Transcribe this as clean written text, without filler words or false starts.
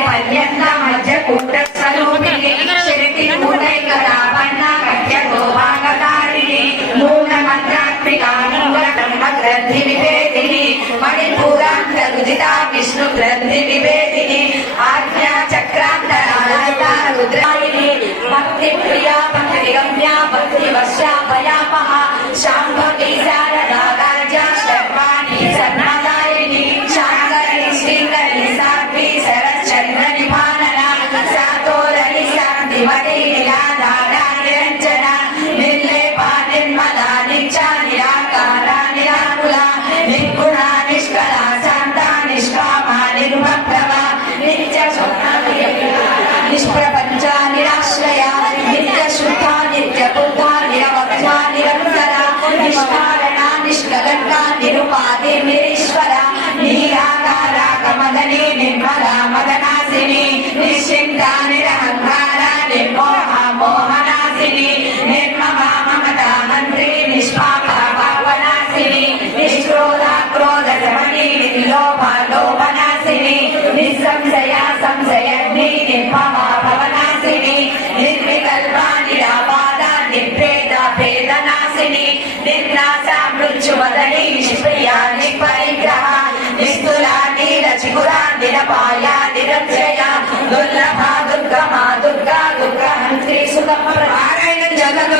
పర్యంత మధ్య కూట స్వరూపిణి శక్తి మూలైకలాపన్న కట్య గోభాగకారిణి మూల మంత్రాత్మిక మూల బ్రహ్మ గ్రంథి విభేదిని మణిపూరాంతరుజిత విష్ణు గ్రంథి విభేదిని ఆజ్ఞా చక్రాంతరాలయ రుద్రాయిని భక్తి ప్రియా భక్తి గమ్యా భక్తి వర్షాపయామహ శాంభవి శారదా రాజ్య శర్వాణి సర్వదాయిని శాంకరి శ్రీకరి సాధ్వి శరచంద్ర నిభానన సాతోరణి శాంతిమతి నిరాధార నిరంజన నిర్లేప నిర్మల నిత్య నిరాకార నిరాకుల నిర్గుణ నిష్కళ శాంత నిష్కామ నిర్మప్రభ నిత్య నిష్ప్రపంచ నిరాశ్రయ నిత్య శుద్ధ నిత్య బుద్ధ నిరవధ్య నిరంతర నిష్కారణ నిష్కలంక నిరుపాధి నిరీశ్వర నీరాకార కమదని నిర్మల మదనాశిని నిశ్చింత నిరహంకార నిర్మోహ మోహనాశిని నిర్మమ మమత మంత్రి నిష్పాప పాపనాశిని నిష్క్రోధ క్రోధ శమని నిర్లోభ లోభనాశిని నిస్సంశయ సంశయగ్ని నిర్మమ భవనాశిని నిర్వికల్ప నిరాపాద నిర్భేద భేదనాశిని నిర్నాశ మృత్యువదని నిష్ప్రియ నిపరిగ్రహ నిస్తుల నీరచికుర నిరపాయ నిరంజయ దుర్లభ దుర్గమ దుర్గా దుర్గహంత్రి సుఖమ నారాయణ జగన్